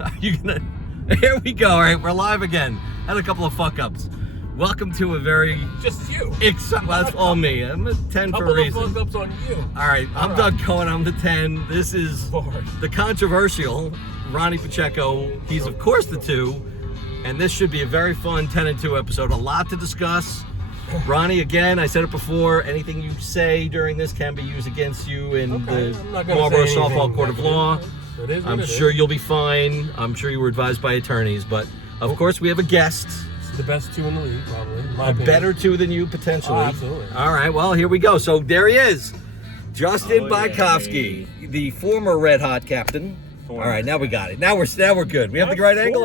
Are you gonna? Here we go. All right, we're live again. Had a couple of fuck ups. Welcome to a very just you. Well, that's all me. I'm a 10 for a reason. Couple of fuck ups on you. All right, I'm Doug Cohen. I'm the 10. This is the controversial Ronnie Pacheco. He's of course the 2, and this should be a very fun 10 and 2 episode. A lot to discuss. Ronnie, again, I said it before. Anything you say during this can be used against you in the Marlboro Softball Court of Law. I'm sure you'll be fine. I'm sure you were advised by attorneys, but of course we have a guest. It's the best 2 in the league, probably. A better 2 than you, potentially. Oh, absolutely. All right, well, here we go. So there he is. Justin Bykofsky, the former Red Hot captain. All right, now we got it. Now we're good. We have the right angle.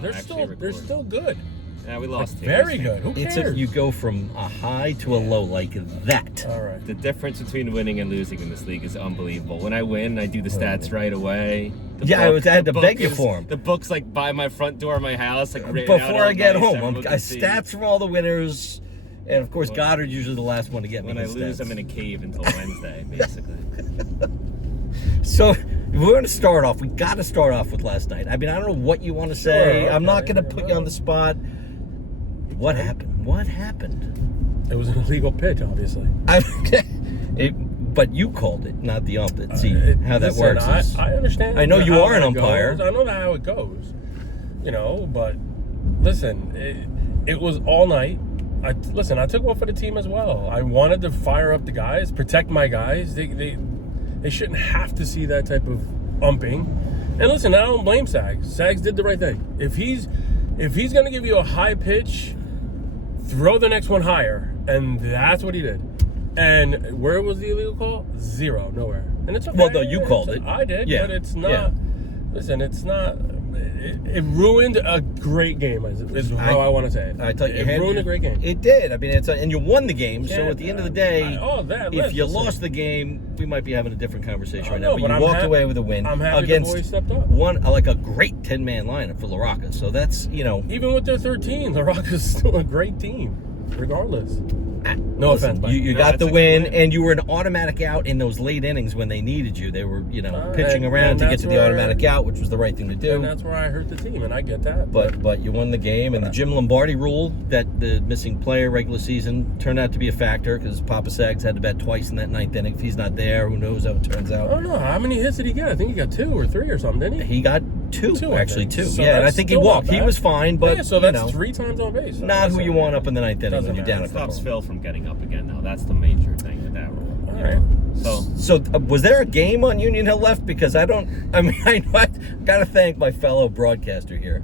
They're still good. Yeah, we lost. Very good. Who cares? You go from a high to a low like that. All right. The difference between winning and losing in this league is unbelievable. When I win, I do the stats right away. I had to beg you for them. The book's like by my front door of my house. Like before I get home, I stats from all the winners, and of course Goddard's usually the last one to get me. When I lose, I'm in a cave until Wednesday, basically. So we're going to start off. We got to start off with last night. I mean, I don't know what you want to say. Sure, I'm not going to put you on the spot. What happened? What happened? It was an illegal pitch, obviously. But you called it, not the ump. See how that works. I understand. I know you are an umpire. I know how it goes. But listen, it was all night. I took one for the team as well. I wanted to fire up the guys, protect my guys. They shouldn't have to see that type of umping. And listen, I don't blame Sags. Sags did the right thing. If he's going to give you a high pitch, throw the next one higher. And that's what he did. And where was the illegal call? 0, nowhere. And it's okay. Well, no, you called it. I did, yeah. But it's not. Yeah. Listen, it's not. It ruined a great game, is how I want to say it. I thought it ruined a great game. It did. I mean, and you won the game. So at the end of the day, if you lost the game, we might be having a different conversation right now. But you walked away with a win against the boys stepped up. like a great 10-man lineup for La Rocca. So that's even with their 13, La Rocca's still a great team, regardless. No offense, but you got the win, and you were an automatic out in those late innings when they needed you. They were, pitching around to get to the automatic out, which was the right thing to do. And that's where I hurt the team, and I get that. But you won the game, and the Jim Lombardi rule that the missing player regular season turned out to be a factor because Papa Sags had to bat twice in that 9th inning. If he's not there, who knows how it turns out. I don't know. How many hits did he get? I think he got 2 or 3 or something, didn't he? He got 2 actually. So yeah, and I think he walked. He was fine, but so that's 3 times on base. So not who you want up in the 9th inning when you're down a couple. Stops Phil from getting up again, though. That's the major thing with that rule. All right. So was there a game on Union Hill left? Because I got to thank my fellow broadcaster here.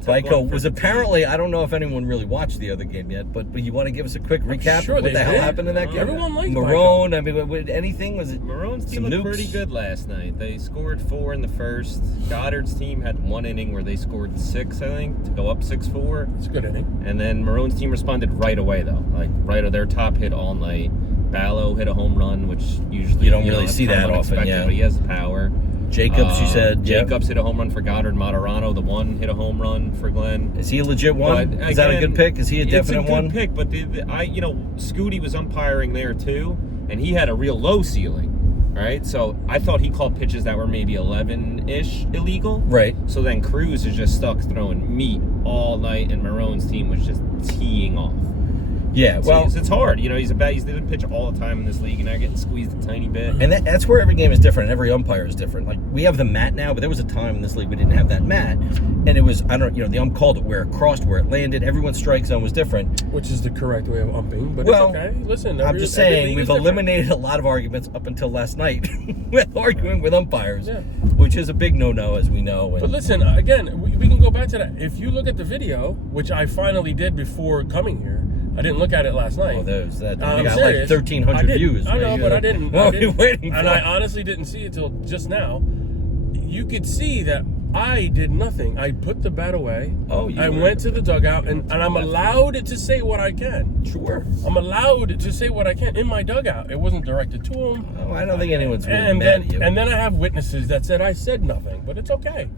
Byko was apparently, I don't know if anyone really watched the other game yet, but you want to give us a quick recap of what the hell happened in that game? Everyone liked Marone, I mean, anything? Was it Marone's team looked pretty good last night. They scored 4 in the first. Goddard's team had 1 inning where they scored 6, I think, to go up 6-4. It's a good inning. And then Marone's team responded right away, though. Like, right of their top hit all night. Ballo hit a home run, which usually you don't really see that often, yeah. But he has power. Jacobs, you said. Jacobs hit a home run for Goddard. Materano, the one, hit a home run for Glenn. Is he a legit one? Is that a good pick? Is he a definite one? It's a good pick, but Scooty was umpiring there too, and he had a real low ceiling. Right, so I thought he called pitches that were maybe 11-ish illegal. Right. So then Cruz is just stuck throwing meat all night, and Marone's team was just teeing off. Yeah, well, it's hard. He's they pitch all the time in this league, and they're getting squeezed a tiny bit. And that's where every game is different, and every umpire is different. Like, we have the mat now, but there was a time in this league we didn't have that mat, and it was, the ump called it where it crossed, where it landed. Everyone's strike zone was different. Which is the correct way of umping, but well, it's okay. Listen, I'm just saying, we've eliminated a lot of arguments up until last night with arguing with umpires, which is a big no-no, as we know. But listen, again, we can go back to that. If you look at the video, which I finally did before coming here, I didn't look at it last night. Oh, there's that. I'm got serious. like 1,300 views. I know, but I didn't. Waiting and I honestly didn't see it till just now. You could see that I did nothing. I put the bat away. I went to the dugout, and I'm allowed to say what I can. Sure. I'm allowed to say what I can in my dugout. It wasn't directed to him. Oh, I don't think anyone's really mad at you. And then I have witnesses that said I said nothing, but it's okay.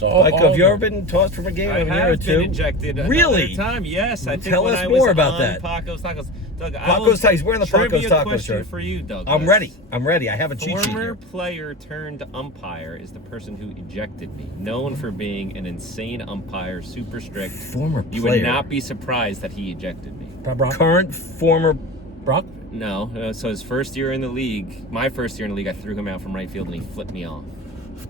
Have you ever been tossed from a game? I have been ejected. Really? Time, yes. I think tell us more about that. Pacos Tacos. Doug, Broncos taco. He's wearing the Broncos trivia taco question shirt. for you, Doug. I'm ready. I have a cheat sheet Former here. player turned umpire is the person who ejected me. Known for being an insane umpire, super strict. Former You player. would not be surprised that he ejected me. Brock? Current, former. Brock? No. So his first year in the league, my first year in the league, I threw him out from right field and he flipped me off.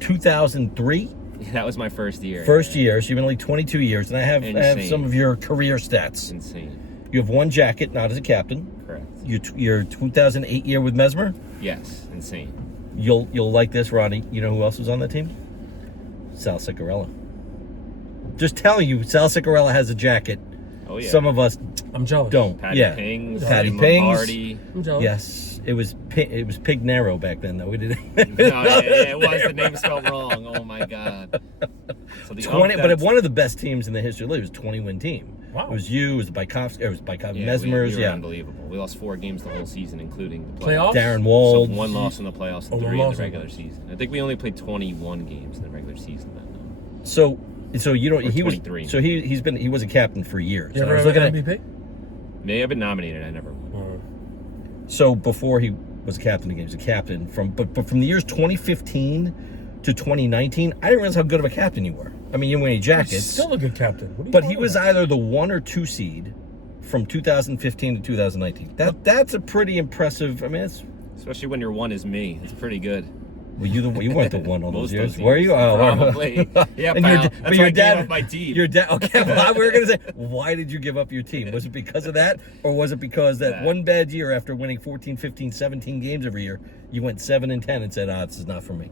2003. That was my first year. First year. So you've been in the league 22 years, and I have Insane. some of your career stats. Insane. You have one jacket, not as a captain. Correct. Your 2008 year with Mesmer. Yes. Insane. You'll like this, Ronnie. You know who else was on that team? Sal Ciccarella. Just telling you, Sal Ciccarella has a jacket. Oh yeah. Some of us I'm jealous. don't. Patty yeah. Pings. Patty Jim Pings. Lombardi. I'm jealous. Yes. It was Pig Nero back then, though. We didn't. No, yeah, it was. The name spelled wrong. Oh my god. So the 20, but one of the best teams in the history of the league was a 20-win team. Wow. It was you. It was the Bykofsky. It was Bykofsky. Yeah, Mesmers. we were Yeah. unbelievable. We lost 4 games the whole season, including the Playoffs? Darren So Wald. 1 loss in the playoffs Oh, and 3 one in loss the in regular season. I think we only played 21 games in the regular season then. So you don't. Or He was. 23. So he was a captain for years. You And I ever was have looking an at. MVP? May have been nominated. I never won. So before he was a captain again, he was a captain but from the years 2015 to 2019, I didn't realize how good of a captain you were. I mean, you were wearing He's jackets, still a good captain. What are you but he talking was about? either the 1 or 2 seed from 2015 to 2019. That's a pretty impressive. I mean, it's Especially when your 1 is me. It's pretty good. well, you weren't the one all those Most years, of those were you? years. Oh, Probably. Yeah, And pal. your, That's but why your I gave dad, up my team. Your dad. Okay, well, we were gonna say, why did you give up your team? Was it because of that, or was it because that Yeah. one bad year after winning 14, 15, 17 games every year, you went 7 and 10 and said, this is not for me?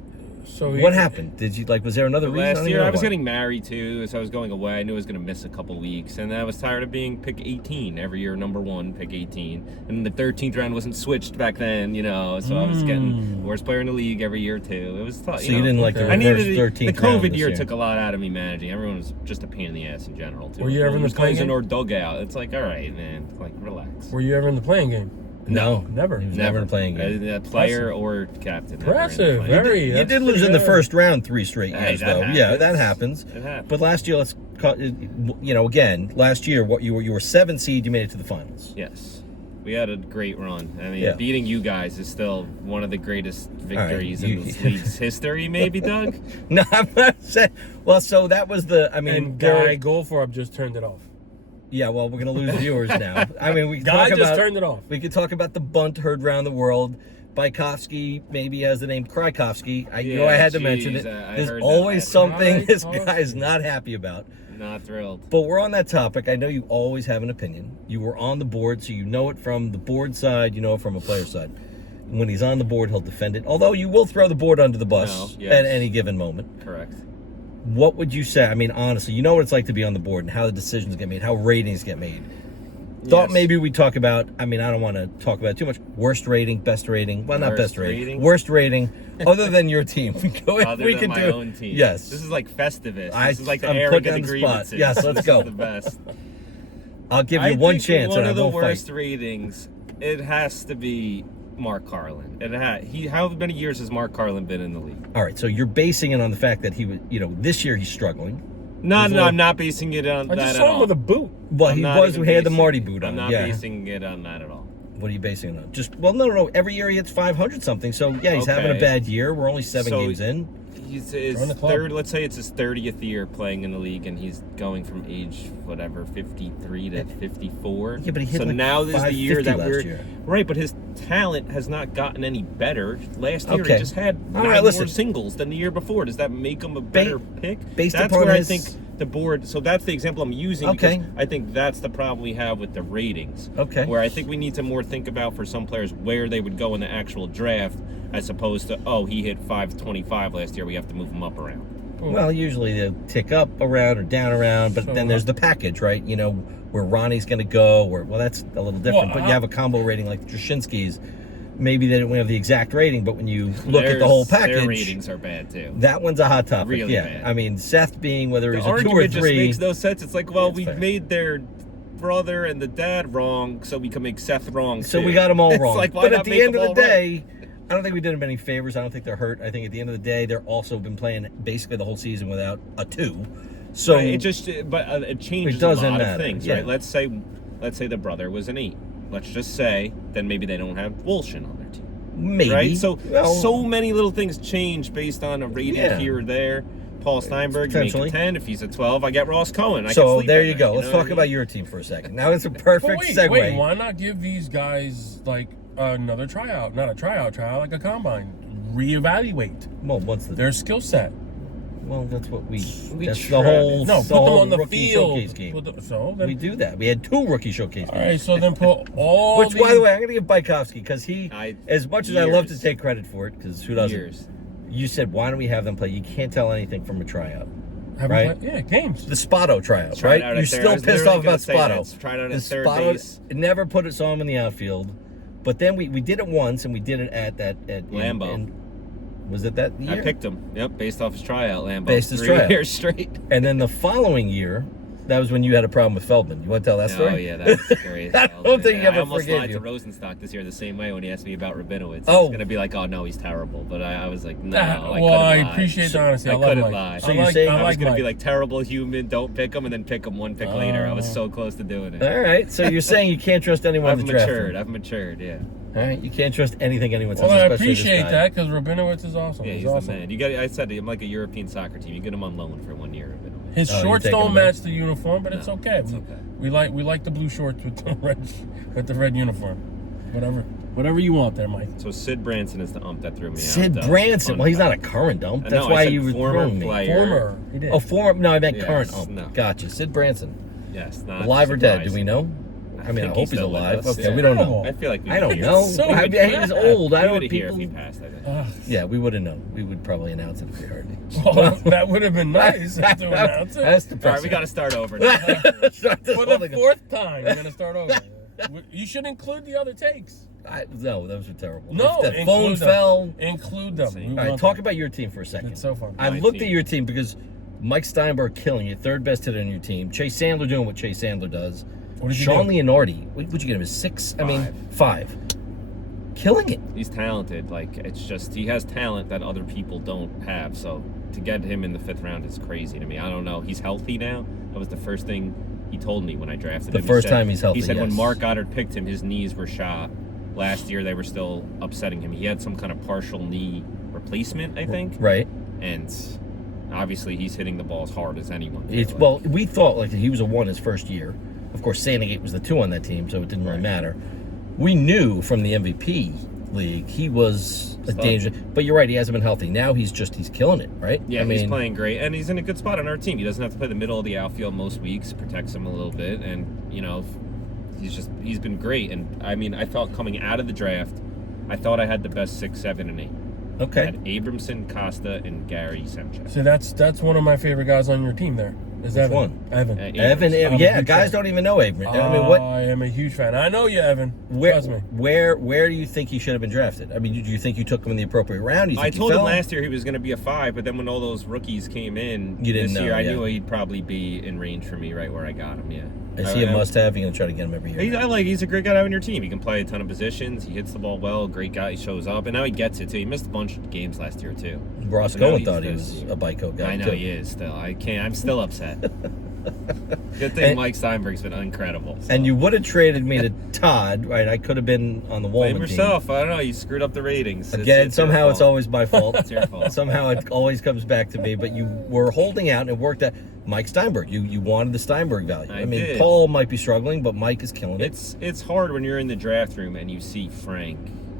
So What happened? Did you was there another reason? Last don't year, even know I was why. getting married too, so I was going away. I knew I was going to miss a couple weeks, and I was tired of being pick 18 every year, number 1, pick 18. And the 13th round wasn't switched back then, so I was getting worst player in the league every year too. It was tough. So you didn't like the Okay. reverse the 13th COVID round this year took a lot out of me managing. Everyone was just a pain in the ass in general too. Were you ever in the Just closing playing or dugout? It's like, all right, man, like relax. Were you ever in the playing game? No, Never. He was never in a playing game. A player or captain. never in the Impressive. playing Very. game. You That's did lose pretty in the good. first round 3 straight Hey, years, that though. happens. Yeah, that happens. It happens. But last year, again, last year, what you were 7 seed, you made it to the finals. Yes. We had a great run. I mean, Yeah. beating you guys is still one of the greatest victories you- in this league's history, maybe, Doug? No, I'm not saying. Well, so that was the. I mean, And there Guy were- Goldfarb just turned it off. yeah. Well, we're gonna lose viewers now. I mean, we can Guy talk just about. turned it off. We could talk about the bunt heard around the world. Bykofsky maybe has the name Krykofsky. I Yeah, had to geez, mention it. I There's heard that always last something night. this guy is not happy about. Not thrilled. But we're on that topic. I know you always have an opinion. You were on the board, so you know it from the board side, you know it from a player side. When he's on the board, he'll defend it. Although you will throw the board under the bus No, yes. at any given moment. Correct. What would you say? I mean, honestly, you know what it's like to be on the board and how the decisions get made, how ratings get made. Thought Yes. maybe we talk about, I mean, I don't want to talk about it too much. Worst rating, best rating. Well, not Worst best rating. rating? Worst rating, other than your team. Other we than can my do own team. Yes. This is like Festivus. I'm This is like the putting arrogant you on the spot. grievances. Yes, let's This go. is the best. I'll give you I one think chance one and I of the won't worst fight. ratings, it has to be Mark Carlin. How many years has Mark Carlin been in the league? All right, so you're basing it on the fact that he was, this year he's struggling. No, He's a no, little- I'm not basing it on I that just at saw him all. with a boot. Well, I'm he not was. even He had the basing- Marty boot on. I'm not Yeah. basing it on that at all. What are you basing it on? Just no. Every year he hits 500 something. So yeah, he's having a Okay. bad year. We're only 7 So- games in. He's his Join the club. third. Let's say it's his 30th year playing in the league, and he's going from age 53 to 54. Yeah, but he hit so like now this is the year 550 that last we're year. right. But his talent has not gotten any better. Last year Okay. he just had All 9 right, listen. more singles than the year before. Does that make him a better pick? based That's upon where his- I think the board. So that's the example I'm using. Okay. Because I think that's the problem we have with the ratings. Okay. Where I think we need to more think about for some players where they would go in the actual draft, as opposed to he hit 525 last year. We have to move him up around. Well, usually they tick up around or down around, but So, then there's the package, right? Where Ronnie's going to go, or that's a little different. Well, but you have a combo rating like Trushinsky's. Maybe they don't have the exact rating, but when you look at the whole package, Their ratings are bad too. that one's a hot topic. Really yeah, bad. I mean Seth being whether The he's a 2 or argument just 3. makes no sense. It's like, well, That's we fair. made their brother and the dad wrong, so we can make Seth wrong. So too. we got them all It's wrong. like, why but not at the make end them of the all right? day, I don't think we did them any favors. I don't think they're hurt. I think at the end of the day, they're also been playing basically the whole season without a 2. So Right, it changes It doesn't a lot matter, of things, yeah. right? Let's say the brother was an 8. let's just say, then maybe they don't have Wolshin on their team. Maybe. Right? So Well, so many little things change based on a rating Yeah. here or there. Paul Steinberg, you make Potentially. a 10. If he's a 12, I get Ross Cohen. I can So sleep there at you night, go. Let's know talk what I about mean? your team for a second. Now it's a perfect segue. Wait, why not give these guys like another tryout? Not a tryout, like a combine. Reevaluate Well, what's the? their skill set. Well, that's what we. That's try. the whole. No, the put them whole on the rookie field. showcase game. Then, We do that. We had 2 rookie showcase all games. right, so then put all. Which, by the way, I'm going to give Bykofsky because he, I- as much as I love to years. take credit for it, because who doesn't? Years. You said, why don't we have them play? You can't tell anything from a tryout. Haven't right? played- yeah, games. The Spotto tryouts, Tried right? out You're at third. I still was pissed literally off about gonna say that. Spotto. Tried out The at third Spotto base. never saw him in the outfield, but then we did it once, and we did it at Lambeau. Was it that year? I picked him. Yep, based off his tryout, Lambeau. Based his 3 tryout. years straight. And then the following year, that was when you had a problem with Feldman. You want to tell that story? Oh yeah, that's great. I don't think he I ever almost forgave lied you. to Rosenstock this year the same way when he asked me about Rabinowitz. Oh. I was gonna be like, oh no, he's terrible. But I was like, no, I couldn't I lie. appreciate the honesty. I love couldn't Mike. lie. So you're saying- I was like gonna be Mike. like terrible human, don't pick him, and then pick him 1 pick later. I was so close to doing it. All right. So you're saying you can't trust anyone I've in the draft. matured. I've matured. Yeah. All right. You can't trust anything anyone says. Well, I especially this appreciate guy. that because Rabinowitz is awesome. Yeah, he's he's awesome. the man. You got. I said I'm like a European soccer team. You get him on loan for 1 year. Rabinowitz. His Oh, you shorts take don't him match the uniform, but it's No, okay. it's okay. We like the blue shorts with the red uniform. Whatever you want there, Mike. So Sid Branson is the ump that threw me out. Sid though. Branson. Fun Well, he's not a fact. current ump. I That's know, I why said you were former throwing me. player. Former, he did. Oh, former. No, I meant Yes, current ump. no. Gotcha. Sid Branson. Yes. Not Alive or dead? Do we surprising. know? I mean, I think hope he's still with alive. us. Okay, Yeah. we don't know. I feel like we I don't would hear. know. So I mean, he's old. I We don't. would hear if he People. passed. I think. Yeah, we wouldn't know. We would probably announce it if we heard it. Well, that would have been nice to announce it. That's All right, depressing. we got to start over. Now. Start this For whole the thing. 4th time, we're gonna start over. You should include the other takes. No, those were terrible. No, If the include phone them. fell. Include them. We All right, want talk them. about your team for a second. It's so fun. I My looked team. at your team because Mike Steinberg killing it, 3rd best hitter in your team. Chase Sandler doing what Chase Sandler does. What did you Sean do? Leonardi, would you get him? 6? I mean, 5. Killing it. He's talented. Like it's just he has talent that other people don't have. So to get him in the 5th round is crazy to me. I don't know. He's healthy now. That was the first thing he told me when I drafted The him. He first said- time he's healthy, He said when yes. Mark Goddard picked him, his knees were shot. Last year they were still upsetting him. He had some kind of partial knee replacement, I think. Right. And obviously he's hitting the ball as hard as anyone. It's, like. well, we thought like he was a 1 his first year. Of course, Sandegate was the 2 on that team, so it didn't really Right. matter. We knew from the MVP league he was a Stud. danger. But you're right, he hasn't been healthy. Now he's killing it, right? Yeah, I mean, he's playing great, and he's in a good spot on our team. He doesn't have to play the middle of the outfield most weeks, protects him a little bit, and he's been great. And I mean, I felt coming out of the draft, I thought I had the best 6, 7, and 8. I Okay. had Abramson, Costa, and Gary Semchuk. So that's one of my favorite guys on your team. There is Which Evan. one? Evan. Evan, I'm a yeah, big guys fan. don't even know Avery. I mean, what? I am a huge fan. I know you, Evan. Where, Trust me. where do you think he should have been drafted? I mean, do you think you took him in the appropriate round? Do you I think he told him fell? last year he was going to be a 5, but then when all those rookies came in You didn't this know, year, I yeah. knew he'd probably be in range for me right where I got him. Yeah. Is he a must-have? You're gonna try to get him every year. He's a great guy to have on your team. He can play a ton of positions. He hits the ball well. Great guy. He shows up, and now he gets it too. He missed a bunch of games last year too. Ross So now Cohen he's thought he this was year. a Byko guy I know too. he is still. I can't. I'm still upset. Good thing And- Mike Steinberg's been incredible. So. And you would have traded me to Todd, right? I could have been on the blame Wallman team. yourself. I don't know. You screwed up the ratings. Again, your somehow it's fault. always my fault. It's your fault. Somehow it always comes back to me. But you were holding out and it worked out. Mike Steinberg, you wanted the Steinberg value. I mean, did. Paul might be struggling, but Mike is killing it. It's hard when you're in the draft room and you see Frank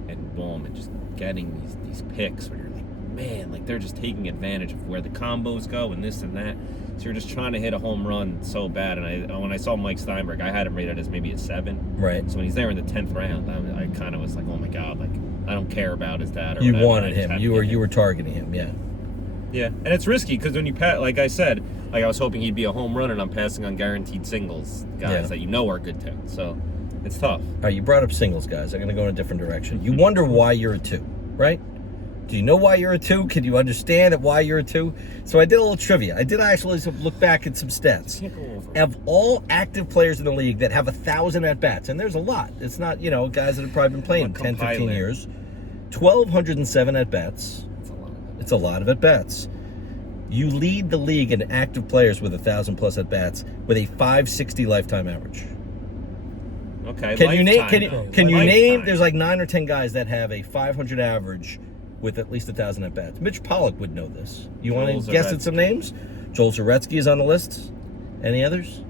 and Bowman just getting these picks where you're like, man, like they're just taking advantage of where the combos go and this and that. So you're just trying to hit a home run so bad. And when I saw Mike Steinberg, I had him rated as maybe a 7. Right. So when he's there in the 10th round, I kind of was like, oh my god, like I don't care about his dad. Or You whatever. I wanted just him. had to You get were targeting him. Yeah. Yeah, and it's risky because when you like I said, like I was hoping he'd be a home run, and I'm passing on guaranteed singles guys Yeah. that you know are good too. So it's tough. All right, you brought up singles, guys. I'm going to go in a different direction. You wonder why you're a 2, right? Do you know why you're a 2? Can you understand why you're a 2? So I did a little trivia. I did actually look back at some stats. Can't go over. Of all active players in the league that have 1,000 at-bats, and there's a lot. It's not, guys that have probably been playing 10, 15 years. 1,207 at-bats. It's a lot. It's a lot of at-bats. You lead the league in active players with 1,000 plus at-bats with a 560 lifetime average. Okay. Can you name? lifetime, Can you though. name? Lifetime. There's like 9 or 10 guys that have a 500 average with at least 1,000 at bats. Mitch Pollock would know this. You want Joel to guess at Zaretsky. some names? Joel Zaretsky is on the list. Any others?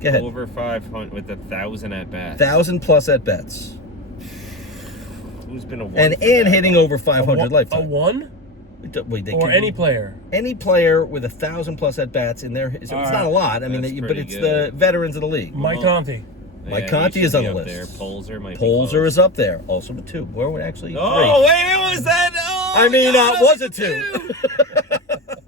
Go ahead. Over 500 with 1,000 at bats. 1,000 plus at bats, Who's been a one? and for that hitting long? over 500 A lifetime. one? Wait, they Or could any be- player? Any player with 1,000 plus at bats in there. It's not a lot. I mean, That's but pretty it's good. the veterans of the league. Mike Conti. Mike he Conti should is on be the up list. There. Polzer might be Polzer close. is up there, also with 2. Where would actually? Oh, 3. wait, was that? Oh, I mean, God, was that's it 2?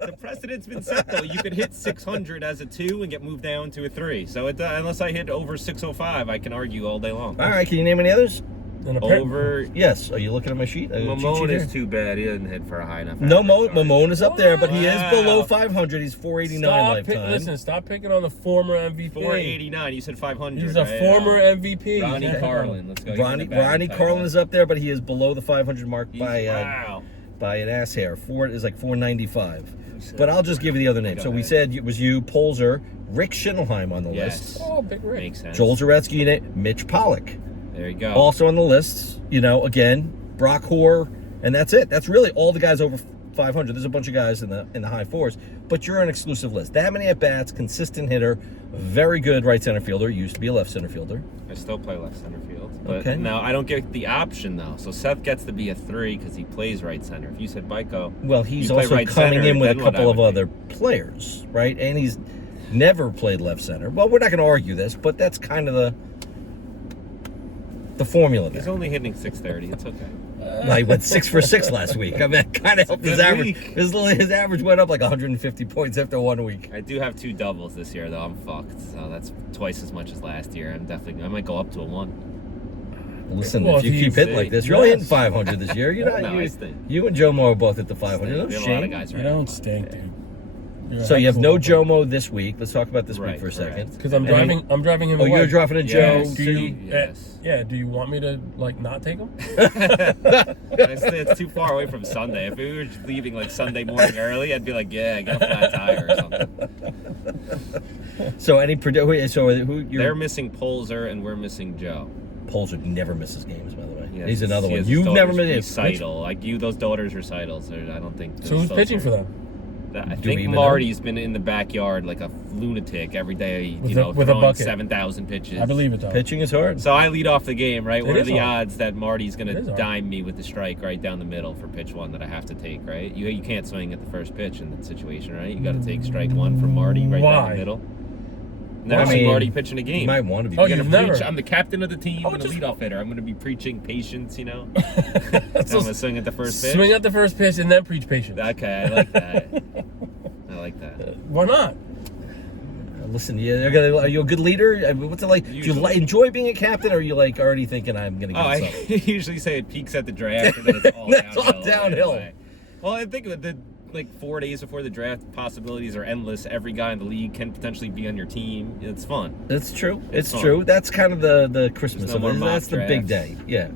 The precedent's been set, though. You could hit 600 as a 2 and get moved down to a 3. So unless I hit over 605, I can argue all day long. All right, can you name any others? And Over. Yes. Are you looking at my sheet? Mamone is too bad. He doesn't hit for a high enough. No, average. Mamone is up there, but he is Wow. below 500. He's 489 lifetime. Listen, stop picking on the former MVP. 489. You said 500. He's a right? former MVP. Ronnie Yeah. Carlin. Let's go. He's in Ronnie the batting Carlin title. is up there, but he is below the 500 mark Wow. by an ass hair. Is like 495. But I'll just give you the other names. Go So we ahead. said it was you, Polzer, Rick Schindelheim on the Yes. list, Oh, Big Rick. Makes sense. Joel Zaretsky, Mitch Pollock There you go. also on the list. You know, again, Brock Hoare, and that's it. That's really all the guys over 500. There's a bunch of guys in the high 4s, but you're an exclusive list. That many at bats, consistent hitter, very good right center fielder. Used to be a left center fielder. I still play left center field. But Okay. now I don't get the option, though. So Seth gets to be a 3 because he plays right center. If you said Byko, Well, he's you play also right coming center, in with a then what couple I of would other players, right? And he's never played left center. Well, we're not going to argue this, but that's kind of the formula He's there. only hitting 630. It's okay. Well, he went 6 for 6 last week. I mean, it kind of helped his good average. week. His average went up like 150 points after 1 week. I do have 2 doubles this year, though. I'm fucked. So that's twice as much as last year. I might go up to a 1. Listen, Well, if you if keep he's hitting like this, you're only hitting yes. 500 this year. You're not. No, I you, stink. you and Joe Mo are both at the 500. No We have a lot of shame. guys You right don't now. stink, dude. You're So you have no excellent. Jomo this week. Let's talk about this week Right, for a correct. second. Because I'm And driving him Oh, away. you're driving a Joe. Yes. Do so you? Yes. Yeah. Do you want me to not take him? It's too far away from Sunday. If we were leaving like Sunday morning early, I'd be like, yeah, I got a flat tire or something. So who you're They're missing Polzer and we're missing Joe. Polzer never misses games, by the way. Yes, He's another he one. has You've his never daughter's missed recital. Like those daughters' recitals. I don't think. So who's those pitching are- for them? I Do we think even Marty's been in the backyard like a lunatic every day. With You a- know, with a throwing bucket. 7,000 pitches. I believe it though. Pitching is hard. So I lead off the game, right? What It are is the hard. odds that Marty's going It to is hard. dime me with the strike right down the middle for pitch 1 that I have to take, right? You can't swing at the first pitch in that situation, right? You got to take strike 1 from Marty right down Why? the middle. Never I seen mean, Marty pitch in a game. You might want to be. Oh, I'm you've gonna never- preach. I'm the captain of the team Oh, and the just- leadoff hitter. I'm going to be preaching patience, you know? I'm So going to swing at the first pitch. swing at the first pitch and then preach patience. Okay, I like that. I like that. Why not? Listen, are you a good leader? I mean, what's it like? Do you Usually. enjoy being a captain, or are you like already thinking I'm going to Oh, get I something? usually say it peaks at the draft and then it's all That's all downhill. right downhill. away. Well, I think with the 4 days before the draft, possibilities are endless. Every guy in the league can potentially be on your team. It's fun. It's true. It's fun. true. That's kind of the Christmas There's no of more it. mock That's the big drafts. day. Yeah.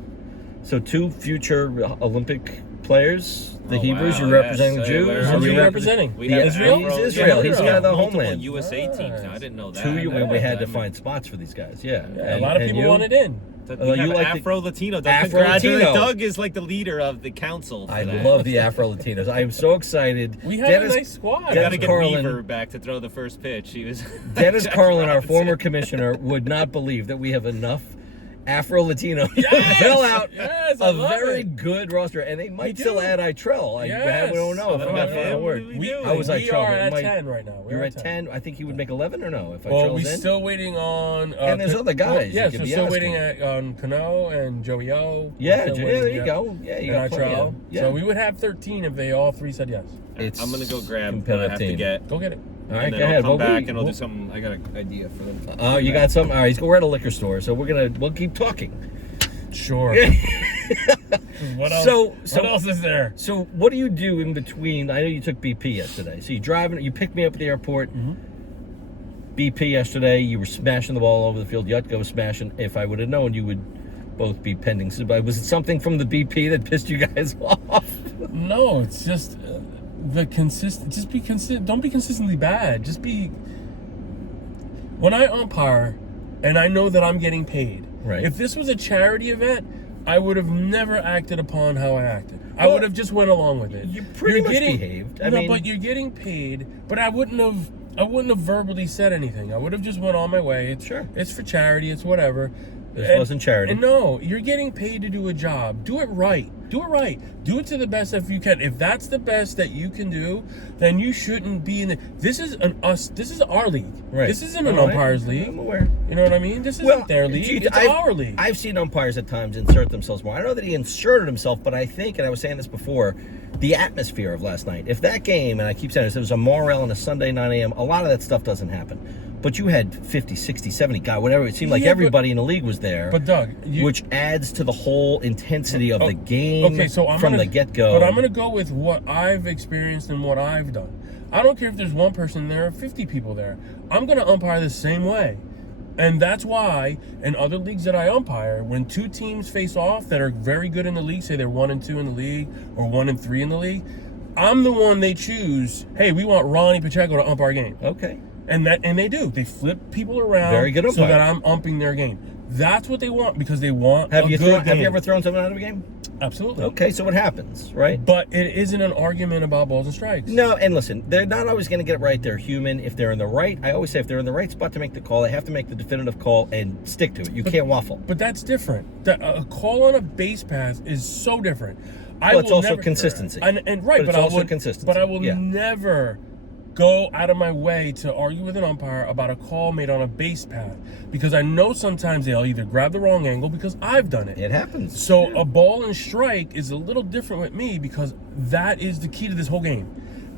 So 2 future Olympic players. The Oh, Hebrews. wow, You're yes. representing the So Jews. where Who's are he we representing? We Yeah, have Israel. Afro- He's Israel. He's got the multiple homeland. USA teams. Now. I didn't know that. We had to I'm- find spots for these guys. Yeah. Yeah, a lot of people you? wanted in. We you have like the- Afro-Latino. Doug, Afro-Latino. congratulations. Doug is like the leader of the council for I that. love the Afro Latinos. I am so excited. We have a nice squad. I gotta Dennis get Carlin- Weaver back to throw the first pitch. He was Dennis Jack Carlin, our Robinson. former commissioner, would not believe that we have enough Afro-Latino to Yes! fill out Yes, I a love very it. good roster, and they might do. still add Itrell. Yes. We don't know if Oh, I got yeah, final word. we do. I was we Itrell. are but it at might- 10 right now. We're You're at 10. I think he would make 11 or no if Well, Itrell's we're in. still waiting on. And there's other guys you yeah, could so be still asking. waiting on Cano and Joey O. Yeah, Still yeah, waiting, there you go. Yeah, you got And plenty. Itrell. Yeah. So we would have 13 if they all 3 said yes. It's I'm gonna go grab what I competitive have team. to get. Go get it. All right, And go then ahead. I'll come Well, back and I'll do something. I got an idea for them. Oh, you got some? All right, we're at a liquor store, so we'll keep talking. Sure. What else? So- what else is there? So what do you do in between? I know you took BP yesterday. So you picked me up at the airport. BP yesterday, you were smashing the ball all over the field. Yutko was smashing. If I would have known, you would both be pending. Was it something from the BP that pissed you guys off? No, it's just the consistent. Just be consistent. Don't be consistently bad. Just be. When I umpire, and I know that I'm getting paid, Right. If this was a charity event, I would have never acted upon how I acted. I Well, would have just went along with it. You pretty much behaved. I mean, but you're getting paid. But I wouldn't have verbally said anything. I would have just went on my way. It's for charity. It's whatever. this wasn't charity. And no, you're getting paid to do a job. Do it right. Do it right. Do it to the best if you can. If that's the best that you can do, then you shouldn't be in the. This is our league. Right. This isn't an umpire's league. I'm aware. You know what I mean? This isn't their league. It's our league. I've seen umpires at times insert themselves more. I don't know that he inserted himself, but I think, and I was saying this before, the atmosphere of last night. If that game, and I keep saying this, it was a Morel on a Sunday 9 a.m., a lot of that stuff doesn't happen. But you had 50, 60, 70 guys, whatever. It seemed like everybody in the league was there. But Doug, which adds to the whole intensity of the game from the get-go. But I'm going to go with what I've experienced and what I've done. I don't care if there's one person there or 50 people there. I'm going to umpire the same way. And that's why in other leagues that I umpire, when two teams face off that are very good in the league, say they're 1 and 2 in the league or 1 and 3 in the league, I'm the one they choose. Hey, we want Ronnie Pacheco to ump our game. Okay. And they do. They flip people around Very good so umpire. that I'm umping their game. That's what they want because they want Have you game. ever thrown someone out of a game? Absolutely. Okay, so what happens, right? But it isn't an argument about balls and strikes. No, and listen, they're not always going to get it right. They're human. If they're in the right, I always say if they're in the right spot to make the call, they have to make the definitive call and stick to it. You can't waffle. But that's different. A call on a base pass is so different. It's also consistency. But I will Yeah. never go out of my way to argue with an umpire about a call made on a base path because I know sometimes they'll either grab the wrong angle because I've done it. It happens. So a ball and strike is a little different with me because that is the key to this whole game.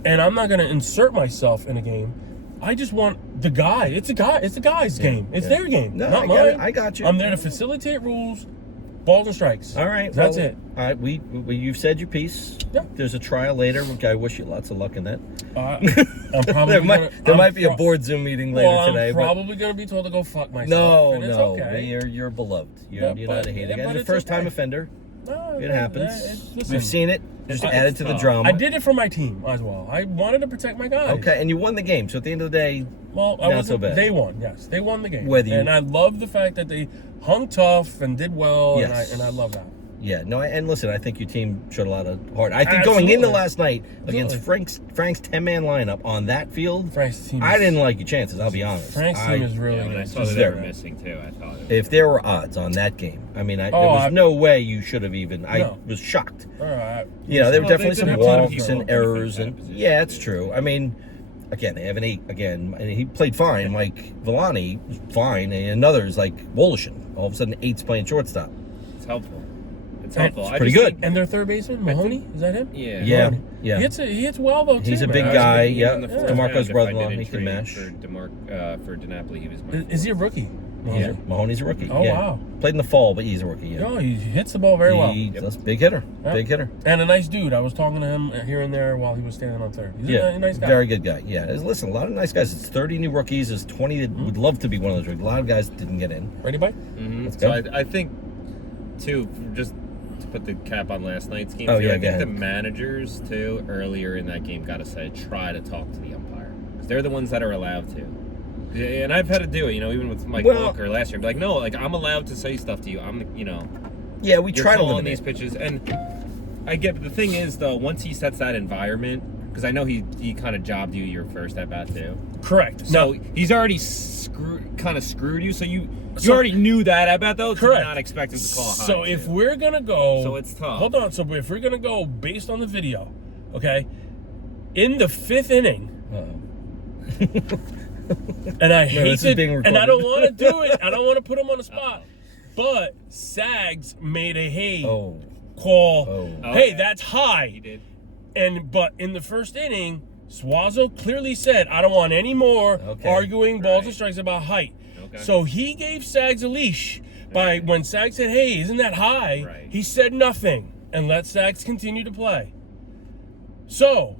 And I'm not going to insert myself in a game. I just want the guy. It's the guy's game. It's their game, No, not I mine. I got you. I'm there to facilitate rules, balls and strikes. All right. That's it. All right. You've said your piece. Yeah. There's a trial later. I wish you lots of luck in that. I'm probably there might be a board Zoom meeting later today. I'm probably going to be told to go fuck myself. No, and it's no. okay. You're beloved. You're not a hater. but You're a it's first-time okay. offender. No, It happens. listen, We've seen it. Just It's added to the tough. drama. I did it for my team as well. I wanted to protect my guys. Okay, and you won the game. So at the end of the day, Well, not so bad. They won. Yes, they won the game. And I love the fact that they hung tough and did well. Yes. And I love that. yeah, no, and listen, I think your team showed a lot of heart. I think going into last night against Frank's 10-man lineup on that field, Frank's team. I didn't like your chances. I'll be honest. Frank's team is really When I good. saw that they were missing too, I thought it was If there were odds on that game, I mean, there was no way you should have even. I was shocked. All right. You know, there were Well, definitely they some did have a lot of walks people and in errors, different and positions. yeah, it's true. I mean, again, they have an 8 again, and he played fine. Like Villani was fine, and another's like Wolishin. All of a sudden, 8's playing shortstop. it's helpful. It's helpful. It's I pretty just good. think- And their third baseman, Mahoney, is that him? Yeah. Yeah, Mahoney. yeah. He hits well though too. He's a man. big I was guy. thinking Yeah, in the fourth DeMarco's round, if I brother-in-law. didn't He can trade mash. For DiNapoli, he was my. Is he a rookie? Yeah, Mahoney's a rookie. Oh, yeah. wow. Played in the fall, but he's a rookie. Yeah, Oh, he hits the ball very well. That's a big hitter. Yeah. Big hitter. And a nice dude. I was talking to him here and there while he was standing on third. He's a nice guy. Very good guy. Yeah, listen, a lot of nice guys. It's 30 new rookies. There's 20 that would love to be one of those rookies. A lot of guys didn't get in. Ready, Mike? Let's So go. I think, too, just to put the cap on last night's game, Oh, too, yeah, I go think ahead. the managers, too, earlier in that game, got to say, try to talk to the umpire. Because they're the ones that are allowed to. And I've had to do it, even with Mike Walker last year. Be like, no, I'm allowed to say stuff to you. Yeah, we You're try to calling limit these pitches. And I get, but the thing is, though, once he sets that environment, because I know he kind of jobbed you your first at bat, too. Correct. So he's already kind of screwed you. So you already knew that at bat, though. Correct. To not expect him to call high. So if we're gonna go, So it's tough. Hold on. So if we're gonna go based on the video, okay, in the 5th inning, and I hate this is being and I recorded. don't want to do it. I don't want to put him on the spot. But Sags made a call. Oh. Hey, that's high. He did. But in the 1st inning, Suazo clearly said, I don't want any more arguing balls and strikes about height. Okay. So he gave Sags a leash by when Sags said, hey, isn't that high? Right. He said nothing and let Sags continue to play. So,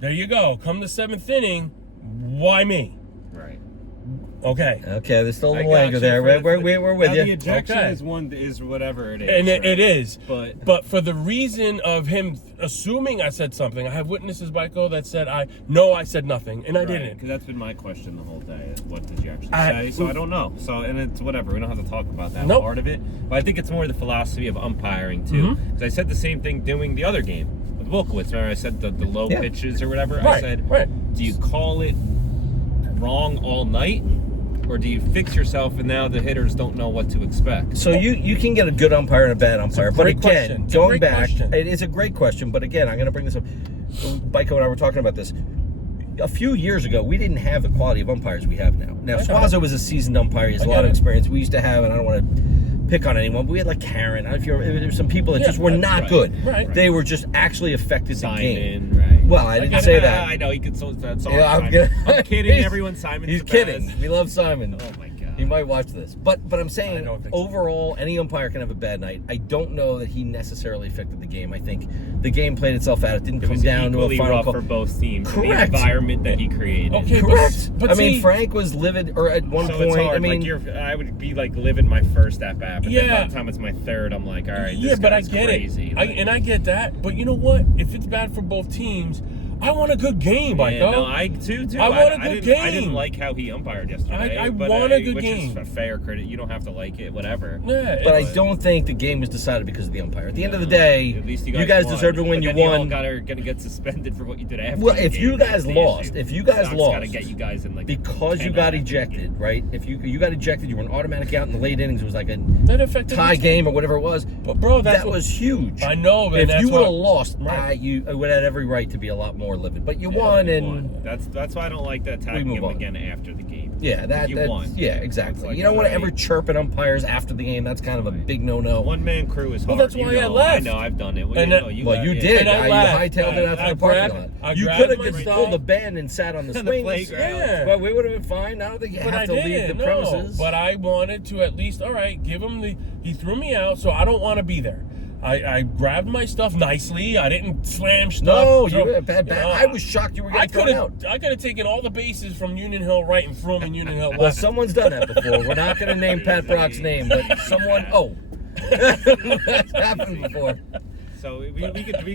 there you go. Come the 7th inning, why me? Right. Okay. Okay, there's still a I little got anger you. there. We're with Now you. The ejection Okay. is whatever it is. And right? it is. But for the reason of him assuming I said something, I have witnesses, Byko, that said I said nothing, and I didn't. Because that's been my question the whole day. Is what did you actually I- say? So I don't know. So and it's whatever. We don't have to talk about that Nope. part of it. But I think it's more the philosophy of umpiring too. Because I said the same thing doing the other game with Bykofsky. Remember I said the low Yeah. pitches or whatever. I Right, said, right. do you call it wrong all night, or do you fix yourself and now the hitters don't know what to expect? So you can get a good umpire and a bad umpire, but great again, question. It's a going great back, question. it is a great question. But again, I'm going to bring this up. Byko and I were talking about this a few years ago. We didn't have the quality of umpires we have now. Now, Swazo was a seasoned umpire; he has a lot of experience. We used to have, and I don't want to pick on anyone, but we had like Karen. I don't know if you remember, there were some people that just were not good. Right. They were just actually affected the game. Simon, right? Well, I didn't say that. I know he could. That's all. Yeah, I'm kidding. Everyone, Simon's He's the kidding. best. We love Simon. Oh my god. He might watch this, but I'm saying I don't think so. overall, any umpire can have a bad night. I don't know that he necessarily affected the game. I think the game played itself out. It didn't It come was down to a equally final rough call. for both teams. and Correct. The environment that he created. Okay, Correct. but I mean, see- Frank was livid, or at one So point. it's hard. I mean, I would be like living my first at bat, but then Yeah. by the time it's my third, I'm like, all right, Yeah, this but I guy's get crazy. it. Like, And I get that. But you know what? If it's bad for both teams, I want a good game, yeah, Byko. no, I too. I want a good I didn't game. like how he umpired yesterday. I but want a good which game. is a fair credit. You don't have to like it, whatever. Yeah, but I it's- don't think the game was decided because of the umpire. At the end of the day, At least you guys won. deserve to win. But You then all won. are gonna get suspended for what you did after. Well, the if game. you That's guys the lost, issue. if you guys Stock's lost, gotta get you guys in like because you 10 got after the game. ejected, right? If you got ejected, you were an automatic out in the late innings. It was like a that affected tie the game or whatever it was. But bro, That was huge. I know, but If that's you would have what- lost, Right. you would have every right to be a lot more livid. But you won, and That's why I don't like that tagging move him on. again after the game. yeah, that's won. yeah, exactly. Like, You don't want to right. ever chirp at umpires after the game. That's kind of a big no-no. One man crew is Well, hard. that's You why I know, left. I know, I've done it. Well, And you that- know, Well, you got- did. And I You left. hightailed it out to I the parking grabbed- lot. I You grabbed could have my just stuff. pulled the band and sat on the On the swings. playground. Yeah. But we would have been fine. I don't think you But have I to leave didn't, the premises. But I wanted to at least, all right, give him he threw me out, so I don't want to be there. I grabbed my stuff nicely. I didn't slam stuff. No, throw- you had bad. you know, I was shocked you were I getting could thrown out. have. I could have taken all the bases from Union Hill right and threw them in Union Hill Well, left. someone's done that before. We're not going to name Pat Brock's name, but someone. Oh, that's happened before. So we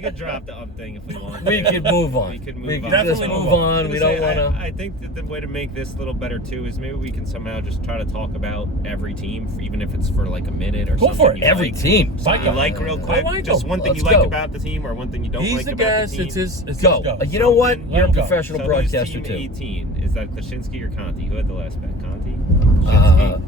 could drop the up thing if we want. We could move on. We could move We on. could Definitely just move move on. on. We don't want to. I think that the way to make this a little better too is maybe we can somehow just try to talk about every team, even if it's for like a minute or Go something. for it. you Every like. team. Something you like real quick. like just them. one thing Let's you like go. about the team or one thing you don't He's like the about guest. the team. It's Go. his go. You know what? Let You're a him go. professional So broadcaster who's team too. 18? Is that Klaczynski or Conti? Who had the last pick? Conti?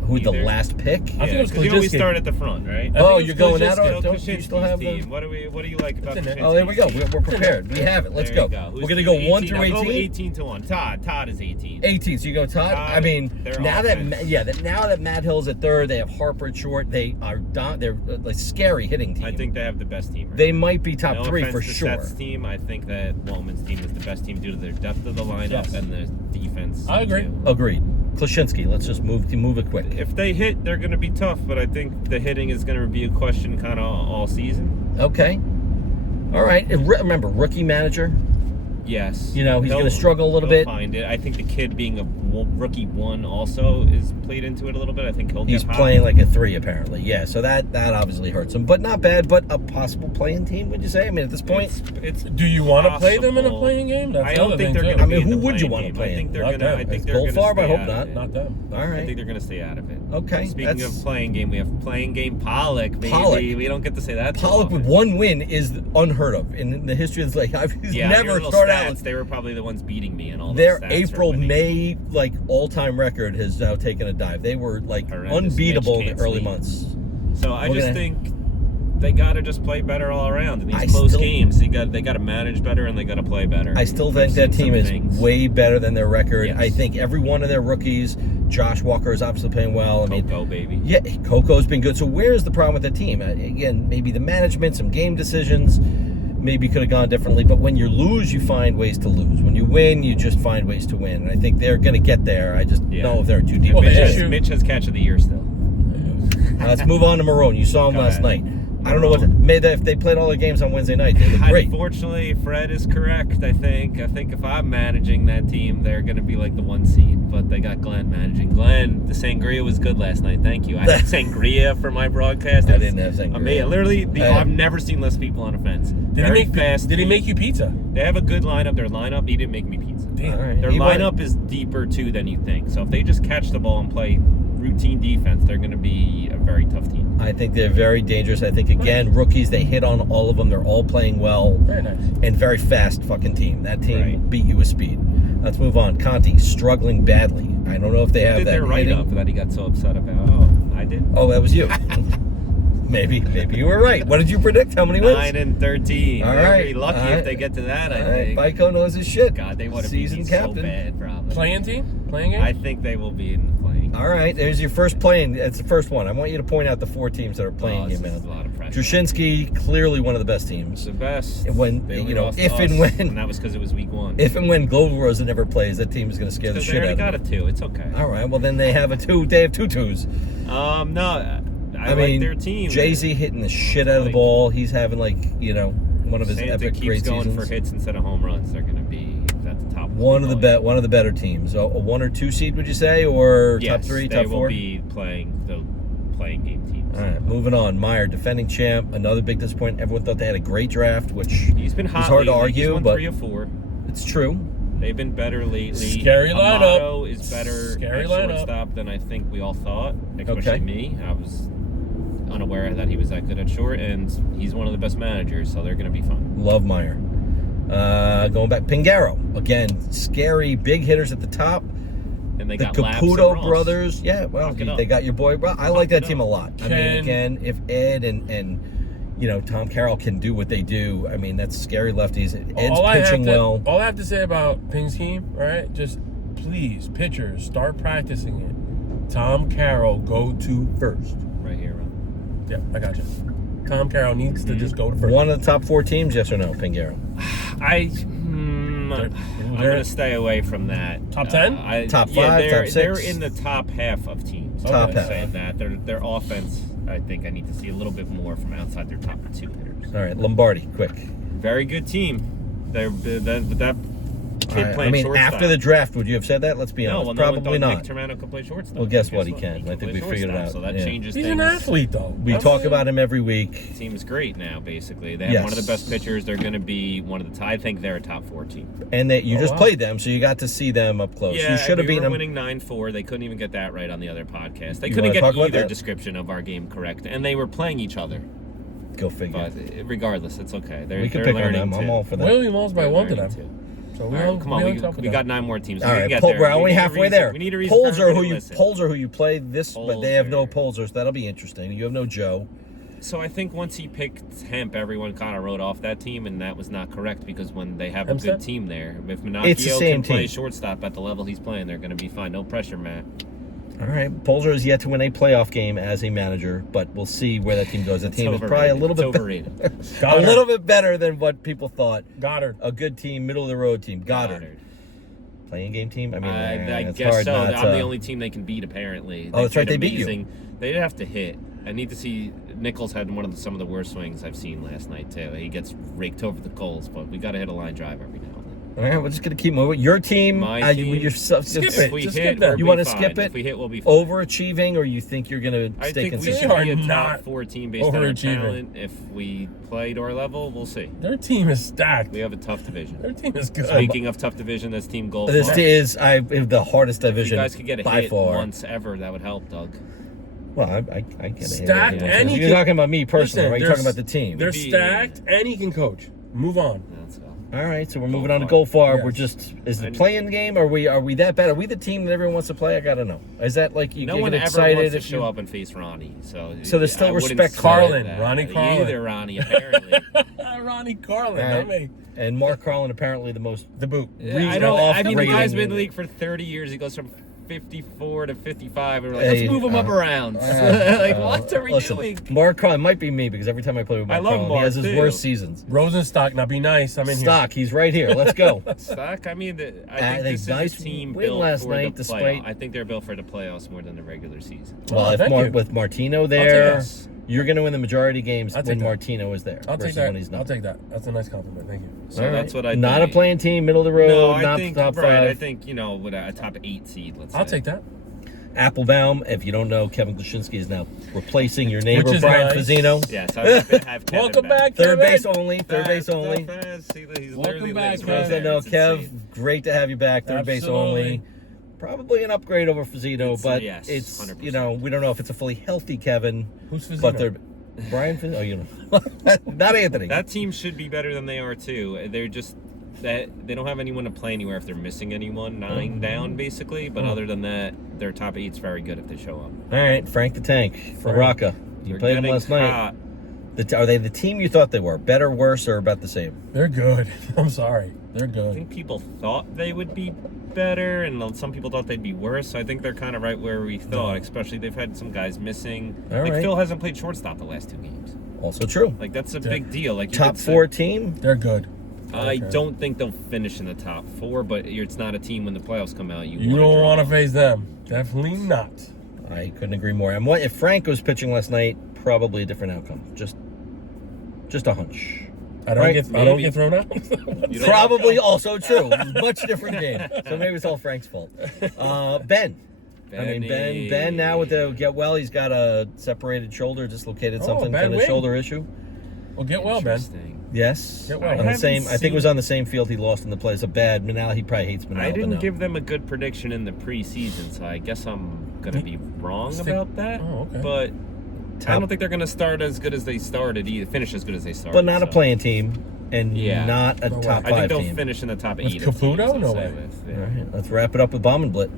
Who had the Either. last pick? I think it was 'cause you always Klaczynski. start at the front, right? I Oh, think you're it's going Klaczynski. out on Still it? Don't you still have Klaczynski's them? team. What do you like about It's in there. Klaczynski's Oh, there we go. team? We're prepared. We have it. Let's There go. you Who's We're gonna team go 1 18? through I'll go 18. 18 to 1. Todd is 18. 18. So you go Todd. Todd, I mean, their now offense. now that Matt Hill's at third, they have Harper at short. They're a scary hitting team. I think they have the best team. Right they now. might be top No 3 offense for to sure. Seth's team. I think that Wellman's team is the best team due to their depth of the lineup Yes. and the defense. I agree. too. Agreed. Klaczynski. Let's just move it quick. If they hit, they're going to be tough, but I think the hitting is going to be a question kind of all season. Okay. All right. And remember, rookie manager. Yes. You know, he's He'll- gonna struggle a little he'll bit. Find it. I think the kid being a rookie one also is played into it a little bit. I think he'll He's get hot. playing like a 3 apparently. Yeah, so that obviously hurts him, but not bad. But a possible playing team, would you say? I mean, at this point, It's Do you want to play them in a possible. playing game? That's I the don't other think thing, they're too. going to I mean, be in who the would you playing wanna game. play I in? think they're Not going to. them. I think It's they're going to Goldfarb? I stay hope out not. of it. Not them. all I right. think they're going to stay out of it. Okay. Speaking of playing game, we have playing game Pollock, baby. Pollock. We don't get to say that. too Pollock often. with 1 win is unheard of in the history of the league. He's Yeah, never your little started stats, out. They were probably the ones beating me in all Their those stats April, for winning. May all-time record has now taken a dive. They were Horrendous. unbeatable Mitch in the early can't months. So I We're just gonna- think they got to just play better all around in these I close still- games. They got to manage better and they got to play better. I still think We've that seen team some is things. way better than their record. Yes. I think every one of their rookies, Josh Walker is obviously playing well. I mean, Coco, baby. yeah, Coco's been good. So where's the problem with the team? Again, maybe the management, some game decisions, maybe could have gone differently. But when you lose, you find ways to lose. When you win, you just find ways to win. And I think they're going to get there. I just Yeah. know if they're too deep. Well, Mitch the has, issue- Mitch has catch of the year still. Let's move on to Marone. You saw him Go last ahead. night. I don't know what made that if they played all their games on Wednesday night. They look great. Unfortunately, Fred is correct. I think if I'm managing that team, they're going to be like the 1 seed. But they got Glenn managing. Glenn, the sangria was good last night. Thank you. I had sangria for my broadcast. I didn't have sangria. Amazing. Literally, I've never seen less people on a fence. Did he make you pizza? They have a good lineup. Their lineup, he didn't make me pizza. Damn. All right. Their lineup is deeper too than you think. So if they just catch the ball and play routine defense, they're going to be a very tough team. I think they're very dangerous. I think, again, rookies, they hit on all of them. They're all playing well. Very nice. And very fast fucking team. That team Right. beat you with speed. Let's move on. Conti, struggling badly. I don't know if they have Did that their write-up hitting. that he got so upset about? Oh, I did. Oh, that was you. Maybe you were right. What did you predict? How many wins? 9-13. All They'll right. be lucky All right. if they get to that, I All right. think. Byko knows his shit. God, they want to be season so captain. bad, probably. Playing team? Playing game? I think they will be in the playing. All right, there's your first playing. It's the first one. I want you to point out the 4 teams that are playing this you, is a man. lot of pressure. Drushinsky, clearly one of the best It's teams. the best. When, They you only know, lost if to and us, when- and that was because it was week 1. If and when Global Rosa never plays, that team is going to scare the Because shit they out already of got them. a 2. It's okay. All right, well then they have a 2. They have 2 twos. No, I mean, like their team. Jay-Z hitting the shit out of the ball. He's having one of his Santa epic keeps great going seasons. for hits instead of home runs. They're going to be at the top. One of the better teams. A 1 or 2 seed, would you say, or yes, top 3, they top will 4? be playing the playing game teams. All right, moving on. Meyer, defending champ, another big disappointment. Everyone thought they had a great draft, which He's been hot. it's hard to lately. argue, He's won but 3 of 4. it's true. They've been better lately. Scary lineup. Amato is better Scary at lineup. shortstop than I think we all thought, especially Okay. me. I was unaware that he was that good at short, and he's one of the best managers, so they're going to be fine. Love Meyer. Going back, Pingaro. Again, scary, big hitters at the top. And they The got Labs and Caputo Ross. brothers. Yeah, well, Lock it up. they got your boy. Bro. I like that it team a up. lot. I mean, again, if Ed and Tom Carroll can do what they do, I mean, that's scary lefties. Ed's pitching well. All I have to say about Ping's team, all right, just please, pitchers, start practicing it. Tom Carroll, go to first. Right here, Ron. Yep, I got you. Tom Carroll needs to just go to first. One of the top 4 teams, yes or no, Pingaro? I'm going to stay away from that. Top 10? Top 5, they're, top 6? They're in the top half of teams. Top I'm half. saying that. Their offense, I think I need to see a little bit more from outside their top 2 hitters. All right, Lombardi, quick. Very good team. That kid All right, playing I mean, shortstop. after the draft, would you have said that? Let's be honest. No, Probably Nick not. Tormano can play shortstop. Well, guess what? He can. He I think play we figured it shortstop, out. So that Yeah. changes He's things. an athlete, though. We talk about him every week. The team is great now, basically. They have Yes. one of the best pitchers. They're going to be one of the. I think they're a top 4 team. And that you just wow. played them, so you got to see them up close. Yeah, you should have we beaten were them. winning 9-4. They couldn't even get that right on the other podcast. They You couldn't wanna get talk about either that? description of our game correct, and they were playing each other. Go figure. But regardless, it's okay. They're, We can they're pick on learning them. I'm too. all for that. We only lost by They're 1 to learning them. too. So All we right, don't, come on, we, don't we got 9 more teams. All We right, can get poll, there. we're only We need a halfway reason- there. We need a reason Polls for are everybody to listen. polls are who you play this, but they have no Polls pollers. That'll be interesting. You have no Joe. So I think once he picked Hemp, everyone kind of wrote off that team, and that was not correct because when they have a Hempstead? good team there, if It's the Minacchio same can play team. shortstop at the level he's playing, they're going to be fine. No pressure, Matt. All right, Polzer has yet to win a playoff game as a manager, but we'll see where that team goes. The team is probably a little bit overrated. a little bit better than what people thought. Goddard. A good team, middle of the road team. Goddard. Playing game team. I mean, I it's guess hard so. not I'm to- the only team they can beat, apparently. Oh, that's right, played they beat you. amazing. They have to hit. I need to see. Nichols had some of the worst swings I've seen last night too. He gets raked over the goals, but we got to hit a line drive every now and then. All right, we're just gonna keep moving. Your team, My team. yourself, Skip If it. we Just hit, skip that. we'll You be wanna fine. skip it? If we hit, we'll be fine. overachieving, or you think you're gonna I stay think we consistent? should be a are top not 4 team based on our overachieving. talent. If we play to our level, we'll see. Their team is stacked. We have a tough division. Their team is good. Speaking of tough division, this team goal. This is the hardest If you division guys could get a by hit far. once ever, that would help, Doug. Well, I get it. Stacked, and You're he talking about me personally, Listen, right? You're talking about the team. They're Maybe- stacked, and he can coach. Move on. Let's go. All right, so we're Go moving on to far. go far. Yes. We're just is the I- playing game? Are we that bad? Are we the team that everyone wants to play? I gotta know. Is that like you No get one ever excited wants to if show you- up and face Ronnie. So there's still I wouldn't respect say for Carlin, that. Ronnie Carlin. Either Ronnie, apparently. Ronnie Carlin, All not right. me. And Mark Carlin apparently the most The boot. I don't. I mean, the rating guy's been in in the league for 30 years. He goes from 54 to 55, and we're like, Hey, let's move him up around. Like, what are we listen, doing? Mark Carlin might be me because every time I play with Mark I love Carlin, he Mark, has his too. worst seasons. Rosenstock, now be nice. I'm in Stock, he's right here. Let's go. Stock. I mean, I think they this is nice a team win built last for night, the despite- playoffs. I think they're built for the playoffs more than the regular season. Well, Oh, if thank you. with Martino take there, us. You're going to win the majority of games I'll take when that. Martino is there. I'll take versus that. when he's not. I'll take that. That's a nice compliment. Thank you. So All that's right. what I Not think. a playing team, middle of the road, No, I not think top right. I five. think with a top 8 seed. Let's say. I'll take that. Applebaum, if you don't know, Kevin Klaschinski is now replacing your neighbor, Which is Brian nice. Fazzino. Yes, I have Kevin Welcome back, Third Kevin. base only. Third base only. Welcome back, So Kevin. no, Kev, great to have you back. Third base Absolutely. only. Probably an upgrade over Fazzino, but yes, it's 100%. we don't know if it's a fully healthy Kevin. Who's Fazzino? But they're Brian Fazzino. Oh, you know, not Anthony. That team should be better than they are too. They're just that they don't have anyone to play anywhere if they're missing anyone. 9 down basically, but other than that, their top 8's very good if they show up. All right, Frank the Tank, Baraka. You They're played them getting last night. hot. Are they the team you thought they were? Better, worse, or about the same? They're good. I'm sorry. They're I good. think people thought they would be better, and some people thought they'd be worse. So I think they're kind of right where we thought. Especially they've had some guys missing. All Like right. Phil hasn't played shortstop the last 2 games. Also true. Like that's a big deal. Like you Top could say- 4 team. They're good. I don't think they'll finish in the top 4, but it's not a team when the playoffs come out. You don't want to face them. Definitely not. I couldn't agree more. And if Frank was pitching last night, probably a different outcome. Just a hunch. I don't Right, get maybe. thrown out. You don't- Probably also true. Much different game. So maybe it's all Frank's fault. Ben. Ben now with the get well, he's got a separated shoulder, dislocated something, Ben kind of win. shoulder issue. Well, get well, Ben. Interesting. Yes. Get well. On I the haven't same. I think seen- it was on the same field he lost in the play. It's a bad Manal. He probably hates Manal. I didn't no. give them a good prediction in the preseason, so I guess I'm gonna be wrong Stick- about that. Oh, okay. But I don't think they're gonna start as good as they started, either finish as good as they started. But not a so. playing team, and Yeah. not a No way. top I think 5 they'll team. finish in the top 8. With of teams, Caputo? I'll No say way. with, All right, let's wrap it up with Bomb and Blit.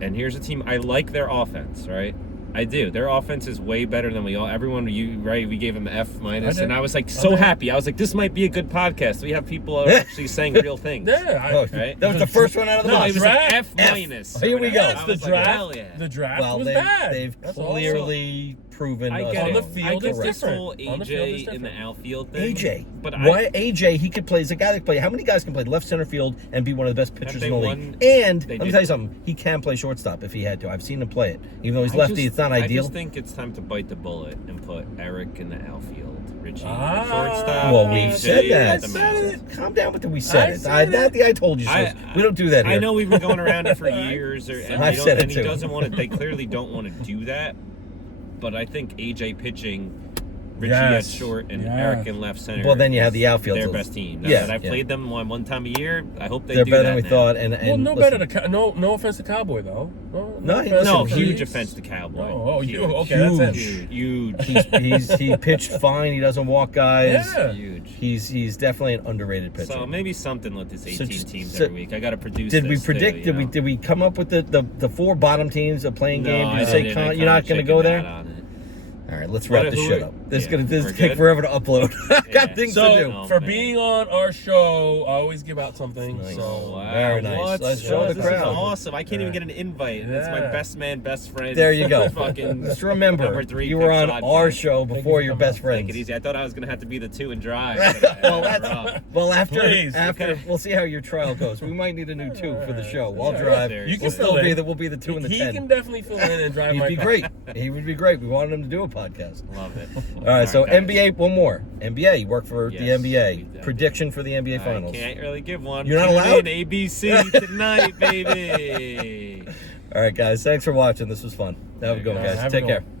And here's a team I like their offense, right? I do. Their offense is way better than everyone, we gave them F minus, I did. and I was like so happy. I was like, this might be a good podcast. We have people actually saying real things. Yeah. Oh, Right? that was the first one out of the No, box. it was like Draft? F minus. Here we go. I That's was the like, draft. hell yeah. The draft Well, was they've, bad. they've That's all. clearly proven I us get On it. the wrong. field, I it's get this different. whole On the field, it's AJ in the different. outfield thing. AJ. But Why AJ? He could play. He's a guy that can play. How many guys can play left center field and be one of the best pitchers they in the league? won? And They let me did. tell you something. He can play shortstop if he had to. I've seen him play it. Even though he's I lefty, just- it's not I ideal. just think it's time to bite the bullet and put Eric in the outfield, Richie in Ah. the shortstop. Well, we AJ said at that. the I mound. said it. Calm down with the we said I it. said it. I told you so. We don't do that here. I know we've been going around it for years, and, I've said it he too. doesn't want to. They clearly don't want to do that. But I think AJ pitching, Richie Yes. at short, and Yeah. Eric in left center. Well, then you have is the outfield. Their best team. Now Yeah, that I've yeah. played them one time a year, I hope they They're do better that than we now. thought. And Well, no listen, better to no offense to Cowboy though. No, offense listen, No, to huge Keys. offense to Cowboy. Oh, huge. okay, that's Huge. it. Huge. he pitched fine. He doesn't walk guys. Yeah. Huge. He's definitely an underrated pitcher. So maybe something with this 18 teams so- every week. I got to produce. Did we this predict? Too, Did we come up with the 4 bottom teams of playing No, game? I Did you say didn't. I you're kinda not going to go chickened there? out on it. All right, let's wrap What- this who shit are- up. This yeah, is we're take good? forever to upload. I got Yeah. things So to do. Oh, for man. being on our show, I always give out something. Nice. So Wow, Very nice. what? Let's show the This crowd. is awesome. I can't even Yeah. get an invite. And It's my Yeah. best man, best friend. There you go. Fucking Just remember, number 3 you were on pick our podcast. show before you your for best coming Take friends. it easy. I thought I was gonna have to be the 2 and drive. Well, after Please, okay. we'll see how your trial goes. We might need a new 2 for the show. I'll Yeah. drive. You We'll can still fill be in. we'll be the 2 and the he 10. can definitely fill in and drive He'd my be car. great. He would be great. We wanted him to do a podcast. Love it. All right, so guys. NBA, one more. NBA, you work for Yes, the NBA. we did. Prediction for the NBA I Finals. can't really give one. You're not Tune allowed? in ABC tonight, baby. All right, guys, thanks for watching. This was fun. Have a good one, guys. guys. Have a Take good care. one.